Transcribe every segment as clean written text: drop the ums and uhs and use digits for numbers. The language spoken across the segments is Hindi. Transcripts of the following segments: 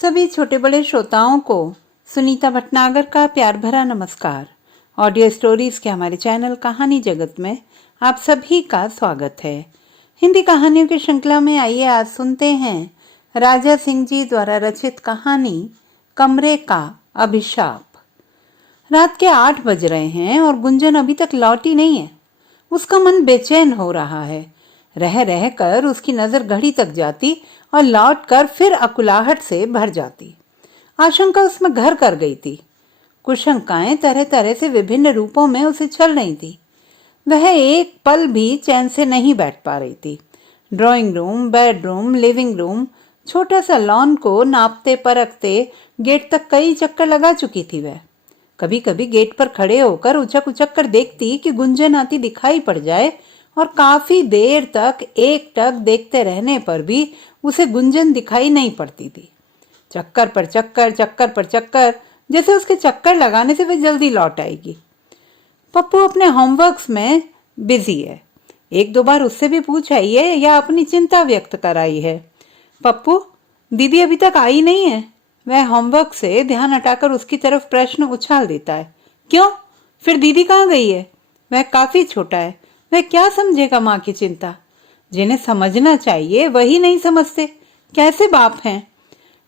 सभी छोटे बड़े श्रोताओं को सुनीता भटनागर का प्यार भरा नमस्कार। ऑडियो स्टोरीज के हमारे चैनल कहानी जगत में आप सभी का स्वागत है। हिंदी कहानियों की श्रृंखला में आइए आज सुनते हैं राजा सिंह जी द्वारा रचित कहानी कमरे का अभिशाप। रात के 8 बज रहे हैं और गुंजन अभी तक लौटी नहीं है। उसका मन बेचैन हो रहा है। रह रह कर उसकी नजर घड़ी तक जाती और लौटकर फिर अकुलाहट से भर जाती। आशंका उसमें घर कर गई थी। कुछ शंकाएं तरह तरह से विभिन्न रूपों में उसे छल रही थी। वह एक पल भी चैन से नहीं बैठ पा रही थी। Drawing room, bedroom, living room, छोटा सा लॉन को नापते परखते गेट तक कई चक्कर लगा चुकी थी वह। कभी कभी गेट पर खड़े होकर उचक उचक कर देखती कि गुंजन आती दिखाई पड़ जाए और काफी देर तक एक टक देखते रहने पर भी उसे गुंजन दिखाई नहीं पड़ती थी। चक्कर पर चक्कर, चक्कर पर चक्कर, जैसे उसके चक्कर लगाने से वह जल्दी लौट आएगी। पप्पू अपने होमवर्क्स में बिजी है। 1-2 बार उससे भी पूछ आई है या अपनी चिंता व्यक्त कराई है। पप्पू, दीदी अभी तक आई नहीं है। वह होमवर्क से ध्यान हटाकर उसकी तरफ प्रश्न उछाल देता है। क्यों? फिर दीदी कहाँ गई है? वह काफी छोटा है, वह क्या समझेगा माँ की चिंता। जिन्हें समझना चाहिए वही नहीं समझते। कैसे बाप हैं।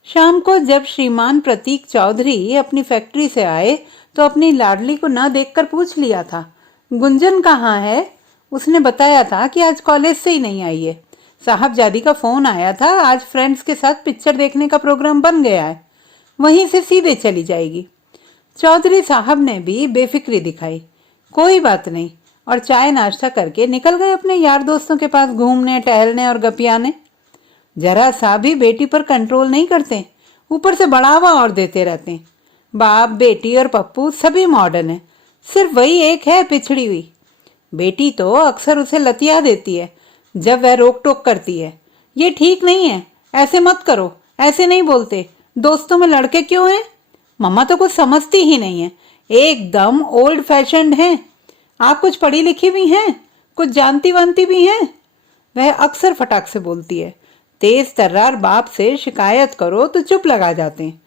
शाम को जब श्रीमान प्रतीक चौधरी अपनी फैक्ट्री से आए तो अपनी लाडली को न देखकर पूछ लिया था, गुंजन कहाँ है? उसने बताया था कि आज कॉलेज से ही नहीं आई है। साहबजादी का फोन आया था, आज फ्रेंड्स के साथ पिक्चर देखने का प्रोग्राम बन गया है, वहीं से सीधे चली जाएगी। चौधरी साहब ने भी बेफिक्री दिखाई। कोई बात नहीं, और चाय नाश्ता करके निकल गए अपने यार दोस्तों के पास घूमने, टहलने और गपियाने। जरा सा भी बेटी पर कंट्रोल नहीं करते, ऊपर से बढ़ावा और देते रहते। बाप, बेटी और पप्पू सभी मॉडर्न है, सिर्फ वही एक है पिछड़ी हुई। बेटी तो अक्सर उसे लतिया देती है जब वह रोक टोक करती है। ये ठीक नहीं है, ऐसे मत करो, ऐसे नहीं बोलते, दोस्तों में लड़के क्यों हैं? मम्मा तो कुछ समझती ही नहीं है, एकदम ओल्ड फैशन्ड है। आप कुछ पढ़ी लिखी भी हैं, कुछ जानती वानती भी हैं। वह अक्सर फटाक से बोलती है। तेज तर्रार बाप से शिकायत करो तो चुप लगा जाते हैं,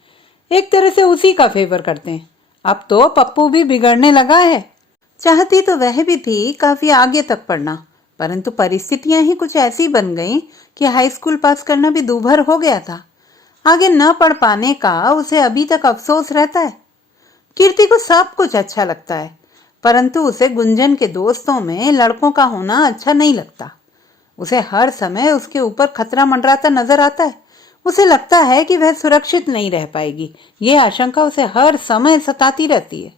एक तरह से उसी का फेवर करते हैं। अब तो पप्पू भी बिगड़ने लगा है। चाहती तो वह भी थी काफी आगे तक पढ़ना, परंतु परिस्थितियां ही कुछ ऐसी बन गईं कि हाई स्कूल पास करना भी दूभर हो गया था। आगे न पढ़ पाने का उसे अभी तक अफसोस रहता है। कीर्ति को सब कुछ अच्छा लगता है, परंतु उसे गुंजन के दोस्तों में लड़कों का होना अच्छा नहीं लगता। उसे हर समय उसके ऊपर खतरा मंडराता नजर आता है। उसे लगता है कि वह सुरक्षित नहीं रह पाएगी। यह आशंका उसे हर समय सताती रहती है।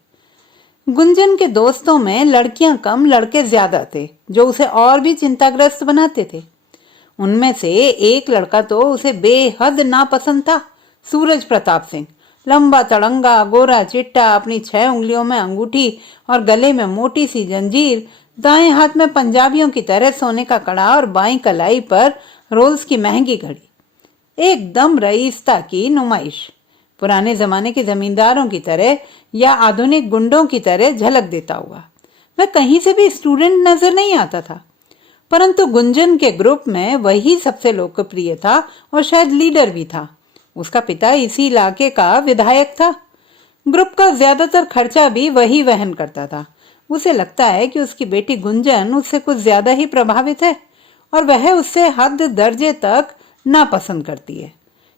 गुंजन के दोस्तों में लड़कियां कम, लड़के ज्यादा थे, जो उसे और भी चिंताग्रस्त बनाते थे। उनमें से एक लड़का तो उसे बेहद नापसंद था, सूरज प्रताप सिंह। लंबा तड़ंगा, गोरा चिट्टा, अपनी 6 उंगलियों में अंगूठी और गले में मोटी सी जंजीर, दाएं हाथ में पंजाबियों की तरह सोने का कड़ा और बाईं कलाई पर रोल्स की महंगी घड़ी। एकदम रईसता की नुमाइश। पुराने जमाने के जमींदारों की तरह या आधुनिक गुंडों की तरह झलक देता हुआ। वह कहीं से भी स्टूडेंट नजर नहीं आता था, परंतु गुंजन के ग्रुप में वही सबसे लोकप्रिय था और शायद लीडर भी था। उसका पिता इसी इलाके का विधायक था। ग्रुप का ज्यादातर खर्चा भी वही वहन करता था। उसे लगता है कि उसकी बेटी गुंजन उससे कुछ ज्यादा ही प्रभावित है और वह उससे हद दर्जे तक नापसंद करती है,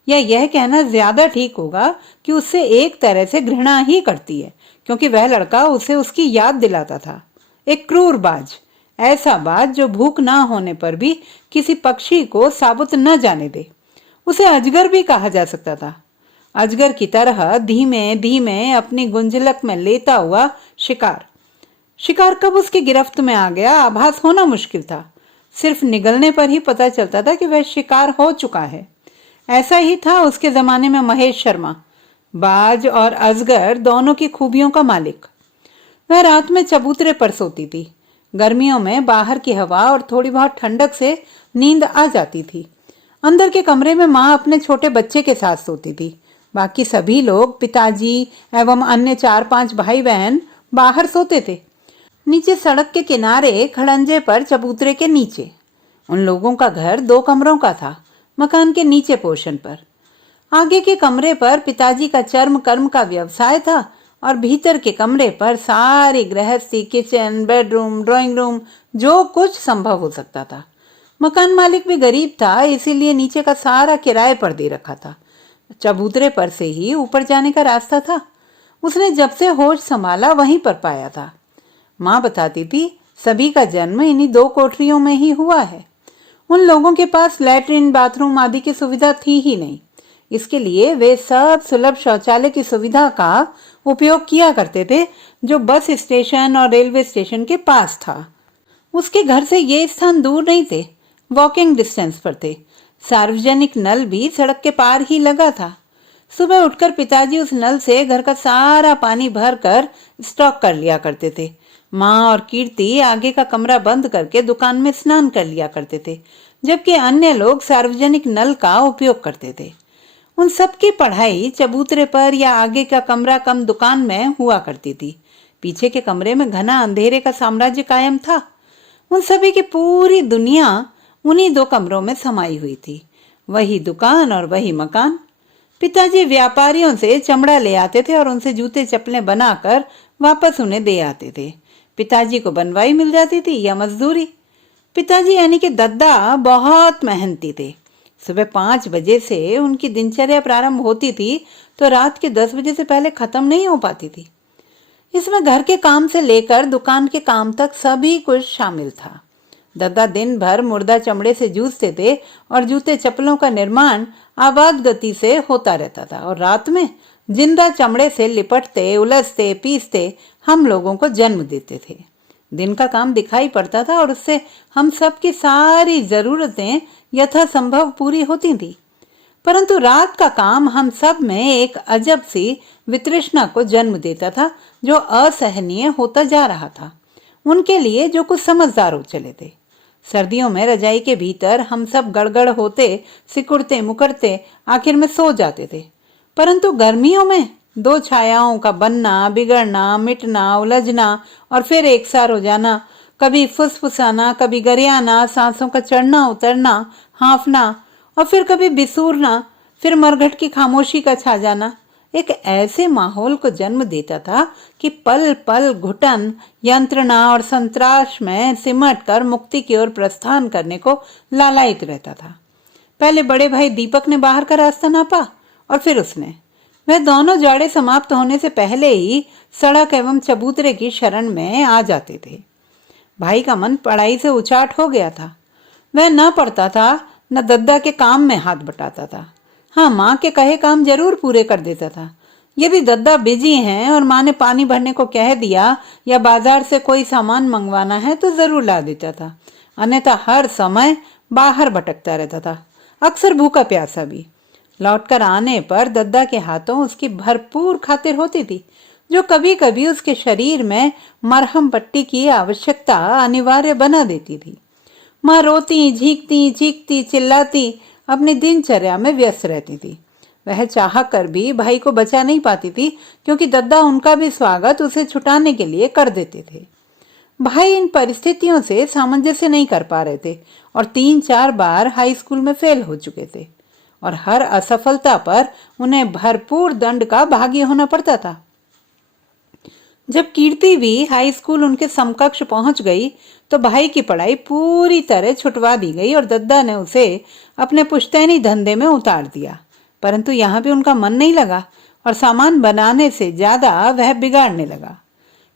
या यह कहना ज्यादा ठीक होगा कि उससे एक तरह से घृणा ही करती है, क्योंकि वह लड़का उसे उसकी याद दिलाता था। एक क्रूर बाज, ऐसा बाज जो भूख ना होने पर भी किसी पक्षी को साबुत न जाने दे। उसे अजगर भी कहा जा सकता था। अजगर की तरह धीमे धीमे अपनी गुंजलक में लेता हुआ शिकार। शिकार कब उसकी गिरफ्त में आ गया, आभास होना मुश्किल था। सिर्फ निगलने पर ही पता चलता था कि वह शिकार हो चुका है। ऐसा ही था उसके जमाने में महेश शर्मा, बाज और अजगर दोनों की खूबियों का मालिक। वह रात में चबूतरे पर सोती थी। गर्मियों में बाहर की हवा और थोड़ी बहुत ठंडक से नींद आ जाती थी। अंदर के कमरे में माँ अपने छोटे बच्चे के साथ सोती थी। बाकी सभी लोग, पिताजी एवं अन्य 4-5 भाई बहन बाहर सोते थे, नीचे सड़क के किनारे खड़ंजे पर चबूतरे के नीचे। उन लोगों का घर 2 कमरों का था, मकान के नीचे पोर्शन पर। आगे के कमरे पर पिताजी का चर्म कर्म का व्यवसाय था और भीतर के कमरे पर सारी गृहस्थी, किचन, बेडरूम, ड्राइंग रूम, जो कुछ संभव हो सकता था। मकान मालिक भी गरीब था, इसीलिए नीचे का सारा किराए पर दे रखा था। चबूतरे पर से ही ऊपर जाने का रास्ता था। उसने जब से होश संभाला वहीं पर पाया था। माँ बताती थी, सभी का जन्म इन्हीं 2 कोठरियों में ही हुआ है। उन लोगों के पास लैट्रिन, बाथरूम आदि की सुविधा थी ही नहीं। इसके लिए वे सब सुलभ शौचालय की सुविधा का उपयोग किया करते थे, जो बस स्टेशन और रेलवे स्टेशन के पास था। उसके घर से ये स्थान दूर नहीं थे, वॉकिंग डिस्टेंस पर थे। सार्वजनिक नल भी सड़क के पार ही लगा था। सुबह उठकर पिताजी उस नल से घर का सारा पानी भर कर स्टॉक कर लिया करते थे। माँ और कीर्ति आगे का कमरा बंद करके दुकान में स्नान कर लिया करते थे, जबकि अन्य लोग सार्वजनिक नल का उपयोग करते थे। उन सबकी पढ़ाई चबूतरे पर या आगे का कमरा कम दुकान में हुआ करती थी। पीछे के कमरे में घना अंधेरे का साम्राज्य कायम था। उन सभी की पूरी दुनिया उन्हीं 2 कमरों में समाई हुई थी। वही दुकान और वही मकान। पिताजी व्यापारियों से चमड़ा ले आते थे और उनसे जूते चप्पलें बनाकर वापस उन्हें दे आते थे। पिताजी को बनवाई मिल जाती थी या मजदूरी। पिताजी यानी कि दद्दा बहुत मेहनती थे। सुबह 5 बजे से उनकी दिनचर्या प्रारंभ होती थी तो रात के 10 बजे से पहले खत्म नहीं हो पाती थी। इसमें घर के काम से लेकर दुकान के काम तक सभी कुछ शामिल था। दद्दा दिन भर मुर्दा चमड़े से जूझते थे और जूते चप्पलों का निर्माण आबाद गति से होता रहता था, और रात में जिंदा चमड़े से लिपटते, उलझते, पीसते हम लोगों को जन्म देते थे। दिन का काम दिखाई पड़ता था और उससे हम सब की सारी जरूरतें यथासंभव पूरी होती थी, परंतु रात का काम हम सब में एक अजब सी वितृष्णा को जन्म देता था, जो असहनीय होता जा रहा था उनके लिए जो कुछ समझदार हो चले थे। सर्दियों में रजाई के भीतर हम सब गड़गड़ होते, सिकुड़ते, मुकरते आखिर में सो जाते थे, परंतु गर्मियों में 2 छायाओं का बनना, बिगड़ना, मिटना, उलझना और फिर एक सार हो जाना, कभी फुसफुसाना, कभी गरियाना, सांसों का चढ़ना उतरना, हांफना और फिर कभी बिसूरना, फिर मरघट की खामोशी का छा जाना एक ऐसे माहौल को जन्म देता था कि पल पल घुटन, यंत्रणा और संतराश में सिमट कर मुक्ति की ओर प्रस्थान करने को लालायित रहता था। पहले बड़े भाई दीपक ने बाहर का रास्ता नापा और फिर उसने। वह दोनों जाड़े समाप्त होने से पहले ही सड़क एवं चबूतरे की शरण में आ जाते थे। भाई का मन पढ़ाई से उचाट हो गया था। वह न पढ़ता था, न दद्दा के काम में हाथ बटाता था। हाँ, माँ के कहे काम जरूर पूरे कर देता था। यदि दद्दा बिजी हैं और माँ ने पानी भरने को कह दिया या बाजार से कोई सामान मंगवाना है तो जरूर ला देता था, अन्यथा हर समय बाहर भटकता रहता था, अक्सर भूखा प्यासा भी। लौटकर आने पर दद्दा के हाथों उसकी भरपूर खातिर होती थी, जो कभी कभी उसके शरीर में मरहम पट्टी की आवश्यकता अनिवार्य बना देती थी। माँ रोती, झींकती, चीखती, चिल्लाती अपनी दिनचर्या में व्यस्त रहती थी। वह चाह कर भी भाई को बचा नहीं पाती थी, क्योंकि दद्दा उनका भी स्वागत उसे छुटाने के लिए कर देते थे। भाई इन परिस्थितियों से सामंजस्य नहीं कर पा रहे थे और 3-4 बार हाई स्कूल में फेल हो चुके थे, और हर असफलता पर उन्हें भरपूर दंड का भागी होना पड़ता था। जब कीर्ति भी हाई स्कूल उनके समकक्ष पहुंच गई तो भाई की पढ़ाई पूरी तरह छुटवा दी गई और दद्दा ने उसे अपने पुश्तैनी धंधे में उतार दिया। परंतु यहाँ भी उनका मन नहीं लगा और सामान बनाने से ज्यादा वह बिगाड़ने लगा।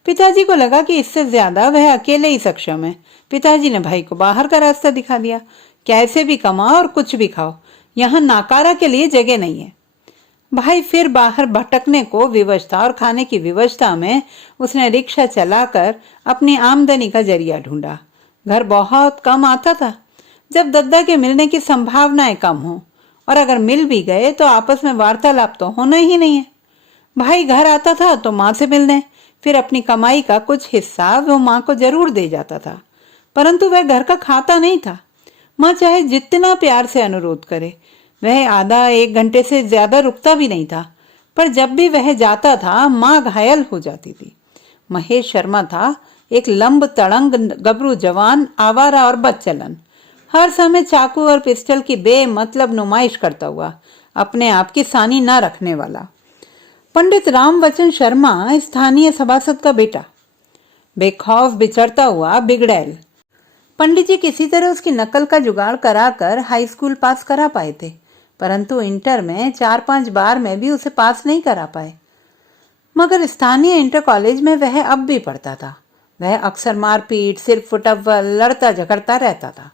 पिताजी को लगा कि इससे ज्यादा वह अकेले ही सक्षम है। पिताजी ने भाई को बाहर का रास्ता दिखा दिया। कैसे भी कमाओ और कुछ भी खाओ, यहाँ नाकारा के लिए जगह नहीं है। भाई फिर बाहर भटकने को विवश था और खाने की विवशता में उसने रिक्शा चलाकर अपनी आमदनी का जरिया ढूंढा। घर बहुत कम आता था। जब दद्दा के मिलने की संभावनाएं कम हो, और अगर मिल भी गए तो आपस में वार्तालाप तो होना ही नहीं है। भाई घर आता था तो माँ से मिलने, फिर अपनी कमाई का कुछ हिस्सा वो माँ को जरूर दे जाता था, परंतु वह घर का खाता नहीं था। माँ चाहे जितना प्यार से अनुरोध करे, वह आधा 1 घंटे से ज्यादा रुकता भी नहीं था, पर जब भी वह जाता था माँ घायल हो जाती थी। महेश शर्मा था, एक लंब तड़ंग गबरू जवान, आवारा और बदचलन। हर समय चाकू और पिस्टल की बेमतलब नुमाइश करता हुआ अपने आप की सानी न रखने वाला। पंडित रामवचन शर्मा स्थानीय सभासद का बेटा, बेखौफ बिचरता हुआ बिगड़ैल। पंडित जी किसी तरह उसकी नकल का जुगाड़ कराकर हाई स्कूल पास करा पाए थे, परंतु इंटर में 4-5 बार में भी उसे पास नहीं करा पाए। मगर स्थानीय इंटर कॉलेज में वह अब भी पढ़ता था। वह अक्सर मारपीट, सिर फुटअव्वल, लड़ता झगड़ता रहता था।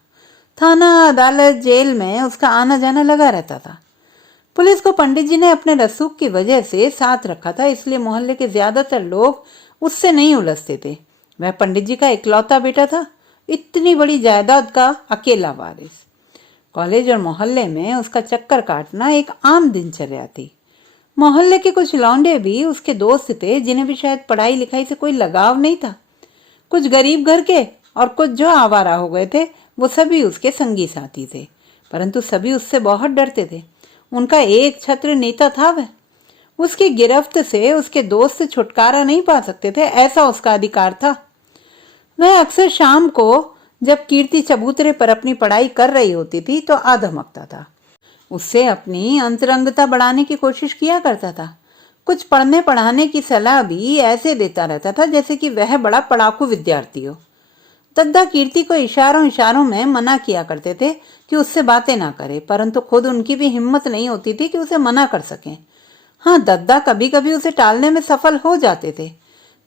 थाना, अदालत, जेल में उसका आना जाना लगा रहता था। पुलिस को पंडित जी ने अपने रसूख की वजह से साथ रखा था, इसलिए मोहल्ले के ज्यादातर लोग उससे नहीं उलझते थे। वह पंडित जी का इकलौता बेटा था, इतनी बड़ी जायदाद का अकेला वारिस। कॉलेज और मोहल्ले में उसका चक्कर काटना एक आम दिनचर्या थी। मोहल्ले के कुछ लौंडे भी उसके दोस्त थे, जिन्हें भी शायद पढ़ाई लिखाई से कोई लगाव नहीं था। कुछ गरीब घर के और कुछ जो आवारा हो गए थे, वो सभी उसके संगी साथी थे, परंतु सभी उससे बहुत डरते थे। उनका एक छत्र नेता था वह। उसकी गिरफ्त से उसके दोस्त छुटकारा नहीं पा सकते थे, ऐसा उसका अधिकार था। वह अक्सर शाम को जब कीर्ति चबूतरे पर अपनी पढ़ाई कर रही होती थी तो आ धमकता था। उससे अपनी अंतरंगता बढ़ाने की कोशिश किया करता था। कुछ पढ़ने पढ़ाने की सलाह भी ऐसे देता रहता था जैसे कि वह बड़ा पढ़ाकू विद्यार्थी हो। दद्दा कीर्ति को इशारों इशारों में मना किया करते थे कि उससे बातें ना करे, परंतु खुद उनकी भी हिम्मत नहीं होती थी कि उसे मना कर सकें। हाँ, दद्दा कभी कभी उसे टालने में सफल हो जाते थे।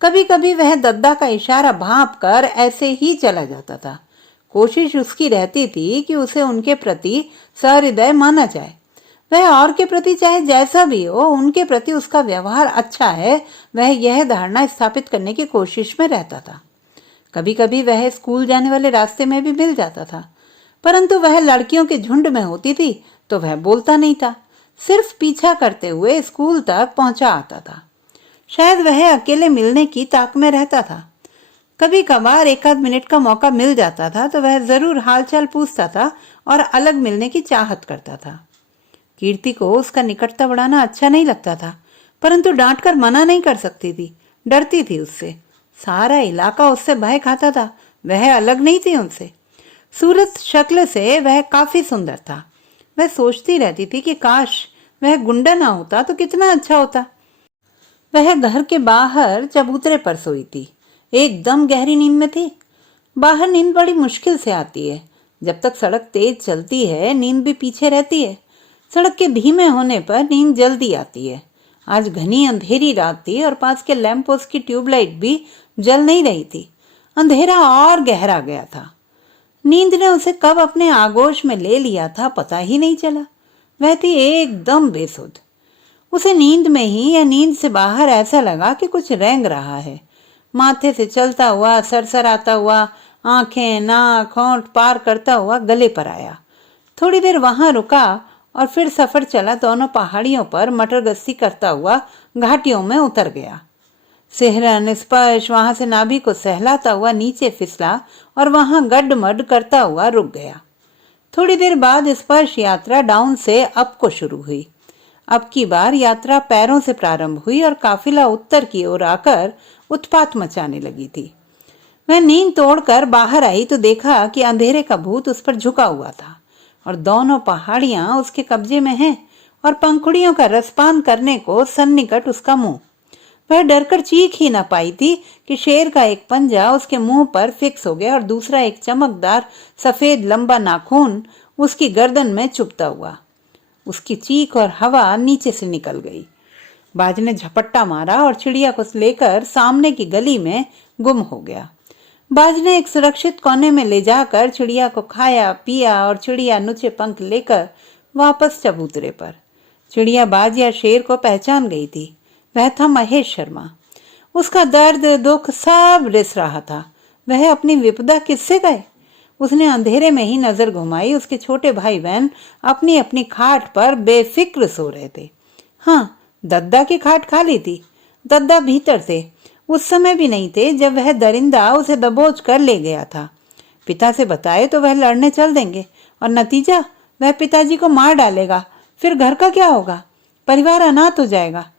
कभी कभी वह दद्दा का इशारा भांप कर ऐसे ही चला जाता था। कोशिश उसकी रहती थी कि उसे उनके प्रति सहृदय माना जाए। वह और के प्रति चाहे जैसा भी हो, उनके प्रति उसका व्यवहार अच्छा है, वह यह धारणा स्थापित करने की कोशिश में रहता था। कभी कभी वह स्कूल जाने वाले रास्ते में भी मिल जाता था, परंतु वह लड़कियों के झुंड में होती थी तो वह बोलता नहीं था, सिर्फ पीछा करते हुए स्कूल तक पहुंचा आता था। शायद वह अकेले मिलने की ताक में रहता था। कभी कभार 1-8 मिनट का मौका मिल जाता था तो वह जरूर हालचाल पूछता था और अलग मिलने की चाहत करता था। कीर्ति को उसका निकटता बढ़ाना अच्छा नहीं लगता था, परंतु डांटकर मना नहीं कर सकती थी, डरती थी उससे। सारा इलाका उससे भय खाता था, वह अलग नहीं थी उनसे। सूरत शक्ल से वह काफी सुंदर था। वह सोचती रहती थी कि काश वह गुंडा ना होता तो कितना अच्छा होता। वह घर के बाहर चबूतरे पर सोई थी, एकदम गहरी नींद में थी। बाहर नींद बड़ी मुश्किल से आती है। जब तक सड़क तेज चलती है, नींद भी पीछे रहती है। सड़क के धीमे होने पर नींद जल्दी आती है। आज घनी अंधेरी रात थी और पास के लैंप पोस्ट की ट्यूबलाइट भी जल नहीं रही थी। अंधेरा और गहरा गया था। नींद ने उसे कब अपने आगोश में ले लिया था पता ही नहीं चला। वह थी एकदम बेसुध। उसे नींद में ही या नींद से बाहर ऐसा लगा कि कुछ रेंग रहा है। माथे से चलता हुआ, सरसराता हुआ, आंखें, नाक, होंठ पार करता हुआ गले पर आया। थोड़ी देर वहां रुका और फिर सफर चला दोनों पहाड़ियों पर मटर गश्ती करता हुआ घाटियों में उतर गया। सिहरन स्पर्श वहां से नाभि को सहलाता हुआ नीचे फिसला और वहां गड्ढमड करता हुआ रुक गया। थोड़ी देर बाद स्पर्श यात्रा डाउन से अप को शुरू हुई। अब की बार यात्रा पैरों से प्रारंभ हुई और काफिला उत्तर की ओर आकर उत्पात मचाने लगी थी। वह नींद तोड़कर बाहर आई तो देखा कि अंधेरे का भूत उस पर झुका हुआ था और दोनों पहाड़ियां उसके कब्जे में हैं और पंखुड़ियों का रसपान करने को सन्निकट उसका मुंह। वह डरकर चीख ही न पाई थी कि शेर का एक पंजा उसके मुंह पर फिक्स हो गया और दूसरा एक चमकदार सफेद लंबा नाखून उसकी गर्दन में चुभता हुआ। उसकी चीख और हवा नीचे से निकल गई। बाज ने झपट्टा मारा और चिड़िया को लेकर सामने की गली में गुम हो गया। बाज ने एक सुरक्षित कोने में ले जाकर चिड़िया को खाया पिया और चिड़िया नुचे पंख लेकर वापस चबूतरे पर। चिड़िया बाज या शेर को पहचान गई थी। वह था महेश शर्मा। उसका दर्द दुख सब रिस रहा था। वह अपनी विपदा किससे गए? उसने अंधेरे में ही नजर घुमाई। उसके छोटे भाई बहन अपनी अपनी खाट पर बेफिक्र सो रहे थे। हाँ, दद्दा की खाट खाली थी। दद्दा भीतर थे। उस समय भी नहीं थे जब वह दरिंदा उसे दबोच कर ले गया था। पिता से बताए तो वह लड़ने चल देंगे और नतीजा वह पिताजी को मार डालेगा। फिर घर का क्या होगा? परिवार अनाथ हो जाएगा।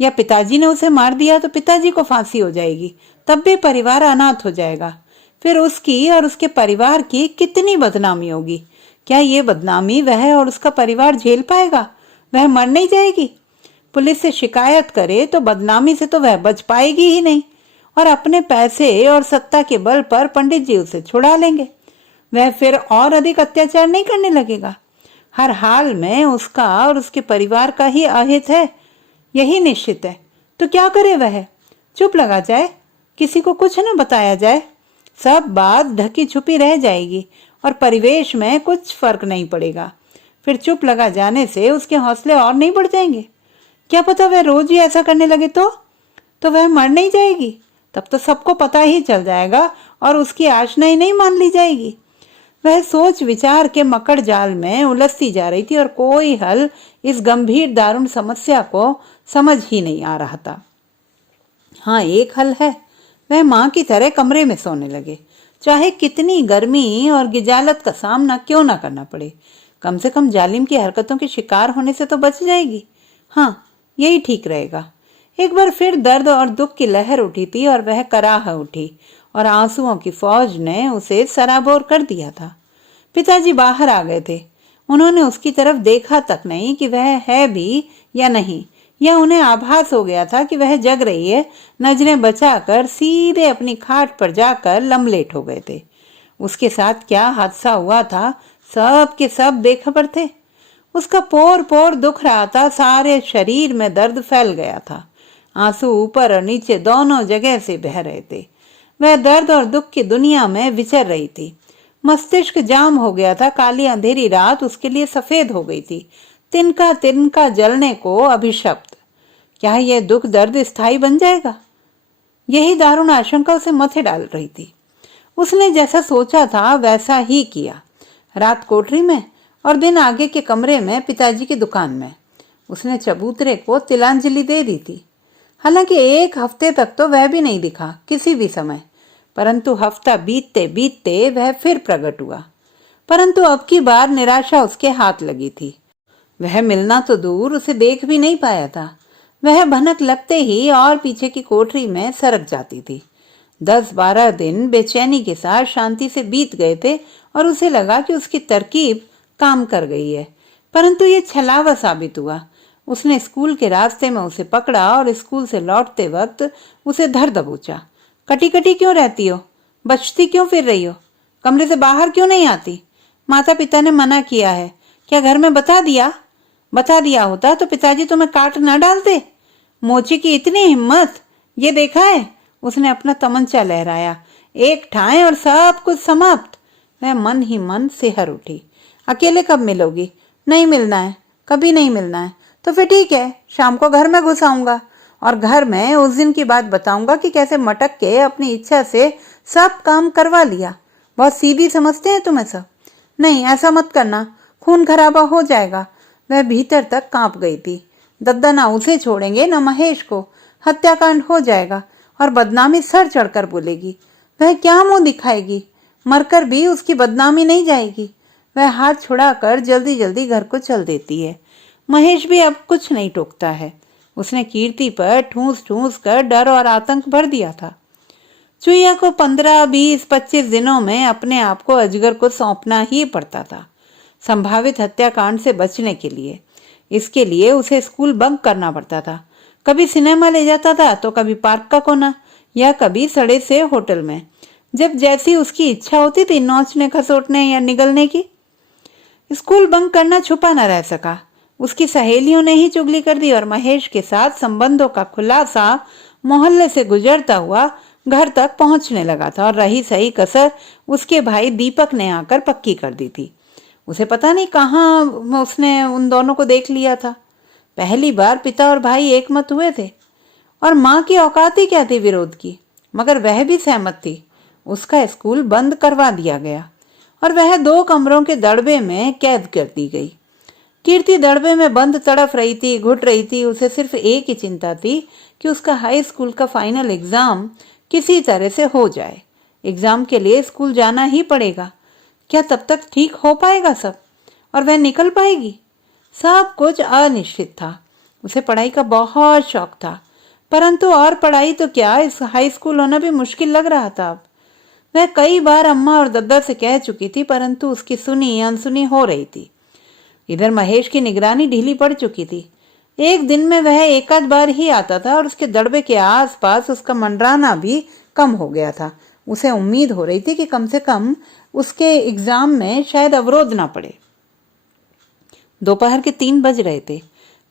या पिताजी ने उसे मार दिया तो पिताजी को फांसी हो जाएगी, तब भी परिवार अनाथ हो जाएगा। फिर उसकी और उसके परिवार की कितनी बदनामी होगी। क्या ये बदनामी वह और उसका परिवार झेल पाएगा? वह मर नहीं जाएगी? पुलिस से शिकायत करे तो बदनामी से तो वह बच पाएगी ही नहीं, और अपने पैसे और सत्ता के बल पर पंडित जी उसे छुड़ा लेंगे। वह फिर और अधिक अत्याचार नहीं करने लगेगा। हर हाल में उसका और उसके परिवार का ही अहित है, यही निश्चित है। तो क्या करे वह? चुप लगा जाए, किसी को कुछ न बताया जाए, सब बात ढकी छुपी रह जाएगी और परिवेश में कुछ फर्क नहीं पड़ेगा। फिर चुप लगा जाने से उसके हौसले और नहीं बढ़ जाएंगे? क्या पता वह रोज ही ऐसा करने लगे तो वह मर नहीं जाएगी? तब तो सबको पता ही चल जाएगा और उसकी आशना ही नहीं मान ली जाएगी। वह सोच विचार के मकड़ जाल में उलझती जा रही थी और कोई हल इस गंभीर दारुण समस्या को समझ ही नहीं आ रहा था। हाँ, एक हल है। वह माँ की तरह कमरे में सोने लगे, चाहे कितनी गर्मी और गिजालत का सामना क्यों ना करना पड़े। कम से कम जालिम की हरकतों के शिकार होने से तो बच जाएगी। हाँ, यही ठीक रहेगा। एक बार फिर दर्द और दुख की लहर उठी थी और वह कराह उठी और आंसुओं की फौज ने उसे सराबोर कर दिया था। पिताजी बाहर आ गए थे। उन्होंने उसकी तरफ देखा तक नहीं कि वह है भी या नहीं, या उन्हें आभास हो गया था कि वह जग रही है। नजरें बचाकर सीधे अपनी खाट पर जाकर लमलेट हो गए थे। उसके साथ क्या हादसा हुआ था सब के सब बेखबर थे। उसका पोर पोर दुख रहा था, सारे शरीर में दर्द फैल गया था। आंसू ऊपर और नीचे दोनों जगह से बह रहे थे। वह दर्द और दुख की दुनिया में विचर रही थी। मस्तिष्क जाम हो गया था। काली अंधेरी रात उसके लिए सफेद हो गई थी, तिनका तिनका जलने को अभिशप्त। क्या यह दुख दर्द स्थायी बन जाएगा? यही दारुण आशंका उसे मथे डाल रही थी। उसने जैसा सोचा था वैसा ही किया। रात कोठरी में और दिन आगे के कमरे में पिताजी की दुकान में। उसने चबूतरे को तिलांजलि दे दी थी। हालांकि एक हफ्ते तक तो वह भी नहीं दिखा किसी भी समय, परंतु हफ्ता बीतते बीतते वह फिर प्रकट हुआ। परंतु अब की बार निराशा उसके हाथ लगी थी। वह मिलना तो दूर, उसे देख भी नहीं पाया था। वह भनक लगते ही और पीछे की कोठरी में सरक जाती थी। 10-12 दिन बेचैनी के साथ शांति से बीत गए थे और उसे लगा कि उसकी तरकीब काम कर गई है, परंतु ये छलावा साबित हुआ। उसने स्कूल के रास्ते में उसे पकड़ा और स्कूल से लौटते वक्त उसे धर दबोचा। कटी कटी क्यों रहती हो? बचती क्यों फिर रही हो? कमरे से बाहर क्यों नहीं आती? माता पिता ने मना किया है। क्या घर में बता दिया होता तो पिताजी तुम्हें काट न डालते? मोची की इतनी हिम्मत, ये देखा है? उसने अपना तमंचा लहराया। एक ठाए और सब कुछ समाप्त। वह मन ही मन सिहर उठी। अकेले कब मिलोगी? नहीं मिलना है, कभी नहीं मिलना है। तो फिर ठीक है, शाम को घर में घुस आऊंगा और घर में उस दिन की बात बताऊंगा कि कैसे मटक के अपनी इच्छा से सब काम करवा लिया। बहुत सीधी समझते हैं तुम्हें सब। नहीं, ऐसा मत करना, खून खराबा हो जाएगा। वह भीतर तक कांप गई थी। दद्दा ना उसे छोड़ेंगे न महेश को। हत्याकांड हो जाएगा और बदनामी सर चढ़कर बोलेगी। वह क्या मुंह दिखाएगी? मरकर भी उसकी बदनामी नहीं जाएगी। वह हाथ छुड़ाकर जल्दी जल्दी घर को चल देती है। महेश भी अब कुछ नहीं टोकता है। उसने कीर्ति पर ठूस ठूस कर डर और आतंक भर दिया था। चुईया को 15, 20, 25 दिनों में अपने आप को अजगर को सौंपना ही पड़ता था, संभावित हत्याकांड से बचने के लिए। इसके लिए उसे स्कूल बंक करना पड़ता था। कभी सिनेमा ले जाता था तो कभी पार्क का कोना या कभी सड़े से होटल में, जब जैसी उसकी इच्छा होती थी नोचने खसोटने या निगलने की। स्कूल बंक करना छुपा न रह सका। उसकी सहेलियों ने ही चुगली कर दी और महेश के साथ संबंधों का खुलासा मोहल्ले से गुजरता हुआ घर तक पहुंचने लगा था। और रही सही कसर उसके भाई दीपक ने आकर पक्की कर दी थी। उसे पता नहीं कहाँ उसने उन दोनों को देख लिया था। पहली बार पिता और भाई एकमत हुए थे और माँ की औकात ही क्या थी विरोध की, मगर वह भी सहमत थी। उसका स्कूल बंद करवा दिया गया और वह 2 कमरों के दड़बे में कैद कर दी गई। कीर्ति दड़बे में बंद तड़फ रही थी, घुट रही थी। उसे सिर्फ एक ही चिंता थी कि उसका हाई स्कूल का फाइनल एग्जाम किसी तरह से हो जाए। एग्जाम के लिए स्कूल जाना ही पड़ेगा। क्या तब तक ठीक हो पाएगा सब और वह निकल पाएगी? सब कुछ अनिश्चित था। उसे पढ़ाई का बहुत शौक था, परंतु और पढ़ाई तो क्या, इस हाई स्कूल होना भी मुश्किल लग रहा था। अब वह कई बार अम्मा और दद्दा से कह चुकी थी, परंतु उसकी सुनी अनसुनी हो रही थी। इधर महेश की निगरानी ढीली पड़ चुकी थी। एक दिन में वह एक आध बार ही आता था और उसके दड़बे के आसपास उसका मंडराना भी कम हो गया था। उसे उम्मीद हो रही थी कि कम से कम उसके एग्जाम में शायद अवरोध ना पड़े। दोपहर के 3 बज रहे थे।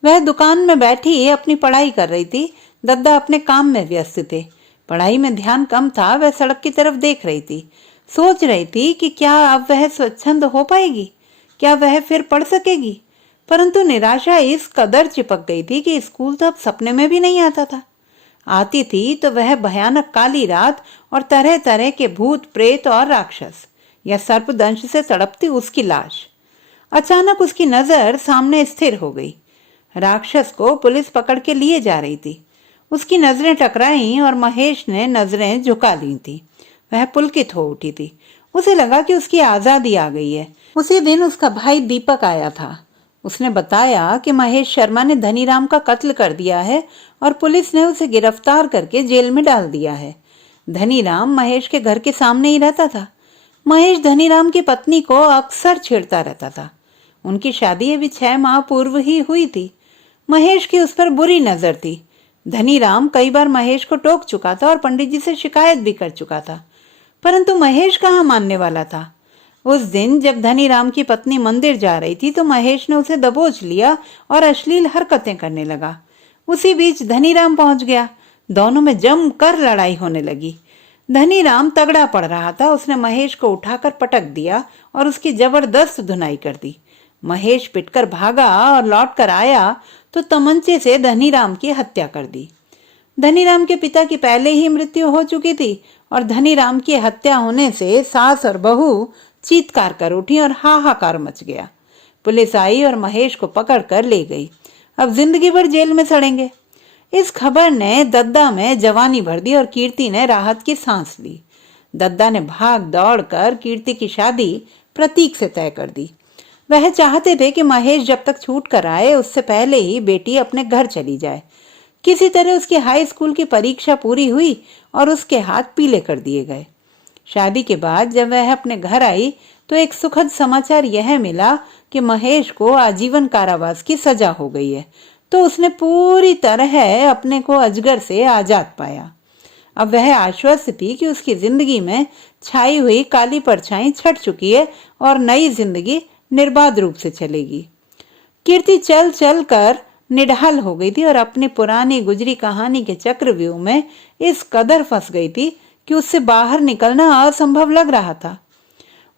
वह दुकान में बैठी अपनी पढ़ाई कर रही थी। दद्दा अपने काम में व्यस्त थे। पढ़ाई में ध्यान कम था। वह सड़क की तरफ देख रही थी। सोच रही थी कि क्या अब वह स्वच्छंद हो पाएगी, क्या वह फिर पढ़ सकेगी। परंतु निराशा इस कदर चिपक गई थी कि स्कूल तो अब सपने में भी नहीं आता था। आती थी तो वह भयानक काली रात और तरह तरह के भूत प्रेत और राक्षस या सर्पदंश से तड़पती उसकी लाश। अचानक उसकी नजर सामने स्थिर हो गई। राक्षस को पुलिस पकड़ के लिए जा रही थी। उसकी नजरें टकराईं और महेश ने नजरें झुका ली थी। वह पुलकित हो उठी थी। उसे लगा कि उसकी आजादी आ गई है। उसी दिन उसका भाई दीपक आया था। उसने बताया कि महेश शर्मा ने धनीराम का कत्ल कर दिया है और पुलिस ने उसे गिरफ्तार करके जेल में डाल दिया है। धनीराम महेश के घर के सामने ही रहता था। महेश धनीराम की पत्नी को अक्सर छेड़ता रहता था। उनकी शादी अभी 6 माह पूर्व ही हुई थी। महेश की उस पर बुरी नजर थी। धनीराम कई बार महेश को टोक चुका था और पंडित जी से शिकायत भी कर चुका था, परंतु महेश कहाँ मानने वाला था। उस दिन जब धनीराम की पत्नी मंदिर जा रही थी तो महेश ने उसे दबोच लिया और अश्लील हरकतें करने लगा। उसी बीच धनीराम पहुंच गया। दोनों में जमकर लड़ाई होने लगी। धनीराम तगड़ा पड़ रहा था। उसने महेश को उठाकर पटक दिया और उसकी जबरदस्त धुनाई कर दी। महेश पिटकर भागा और लौटकर आया तो तमंचे से धनीराम की हत्या कर दी। धनीराम के पिता की पहले ही मृत्यु हो चुकी थी और धनीराम की हत्या होने से सास और बहू चीत्कार कर उठी और हाहाकार मच गया। पुलिस आई और महेश को पकड़ कर ले गई। अब जिंदगी भर जेल में सड़ेंगे। इस खबर ने दद्दा में जवानी भर दी और कीर्ति ने राहत की सांस ली। दद्दा ने भाग दौड़ कर कीर्ति की शादी प्रतीक से तय कर दी। वह चाहते थे कि महेश जब तक छूट कर आए उससे पहले ही बेटी अपने घर चली जाए। किसी तरह उसकी हाई स्कूल की परीक्षा पूरी हुई और उसके हाथ पीले कर दिए गए। शादी के बाद जब वह अपने घर आई तो एक सुखद समाचार यह मिला कि महेश को आजीवन कारावास की सजा हो गई है। तो उसने पूरी तरह अपने को अजगर से आजाद पाया। अब वह आश्वस्त थी कि उसकी जिंदगी में छाई हुई काली परछाई छट चुकी है और नई जिंदगी निर्बाध रूप से चलेगी। कीर्ति चल चल कर निढाल हो गई थी और अपनी पुरानी गुजरी कहानी के चक्रव्यूह में इस कदर फंस गई थी कि उससे बाहर निकलना असंभव लग रहा था।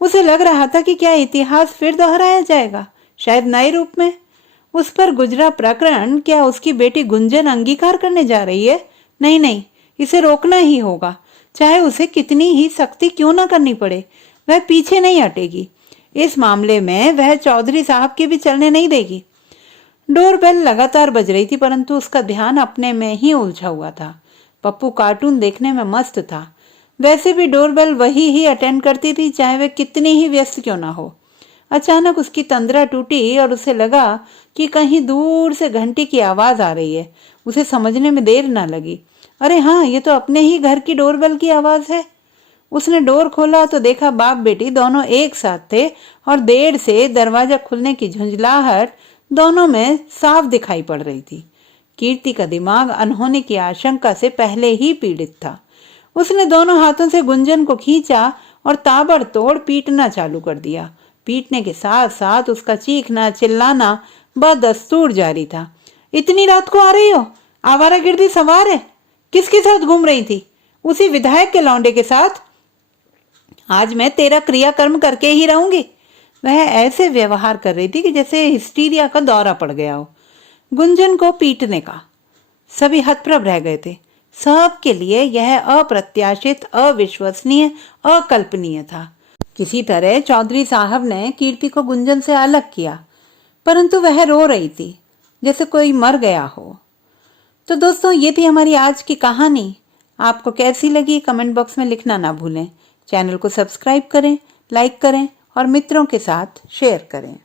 उसे लग रहा था कि क्या इतिहास फिर दोहराया जाएगा, शायद नए रूप में। उस पर गुजरा प्रकरण क्या उसकी बेटी गुंजन अंगीकार करने जा रही है? नहीं नहीं, इसे रोकना ही होगा, चाहे उसे कितनी ही सख्ती क्यों ना करनी पड़े। वह पीछे नहीं हटेगी। इस मामले में वह चौधरी साहब की भी चलने नहीं देगी। डोरबेल लगातार बज रही थी, परंतु उसका ध्यान अपने में ही उलझा हुआ था। पप्पू कार्टून देखने में मस्त था। वैसे भी डोरबेल वही ही अटेंड करती थी, चाहे वह कितनी ही व्यस्त क्यों ना हो। अचानक उसकी तंद्रा टूटी और उसे लगा कि कहीं दूर से घंटी की आवाज आ रही है। उसे समझने में देर न लगी। अरे हाँ, ये तो अपने ही घर की डोरबेल की आवाज है। उसने डोर खोला तो देखा बाप बेटी दोनों एक साथ थे और देर से दरवाजा खुलने की झुंझलाहट दोनों में साफ दिखाई पड़ रही थी। कीर्ति का दिमाग अनहोनी की आशंका से पहले ही पीड़ित था। उसने दोनों हाथों से गुंजन को खींचा और ताबड़तोड़ पीटना चालू कर दिया। पीटने के साथ साथ उसका चीखना चिल्लाना बदस्तूर जारी था। इतनी रात को आ रही हो? आवारागर्दी सवार है? किसके साथ घूम रही थी? उसी विधायक के लौंडे के साथ? आज मैं तेरा क्रियाकर्म करके ही रहूंगी। वह ऐसे व्यवहार कर रही थी कि जैसे हिस्टीरिया का दौरा पड़ गया हो। गुंजन को पीटने का सभी हतप्रभ रह गए थे। सबके लिए यह अप्रत्याशित, अविश्वसनीय, अकल्पनीय था। किसी तरह चौधरी साहब ने कीर्ति को गुंजन से अलग किया, परंतु वह रो रही थी जैसे कोई मर गया हो। तो दोस्तों, ये थी हमारी आज की कहानी। आपको कैसी लगी कमेंट बॉक्स में लिखना ना भूलें। चैनल को सब्सक्राइब करें, लाइक करें और मित्रों के साथ शेयर करें।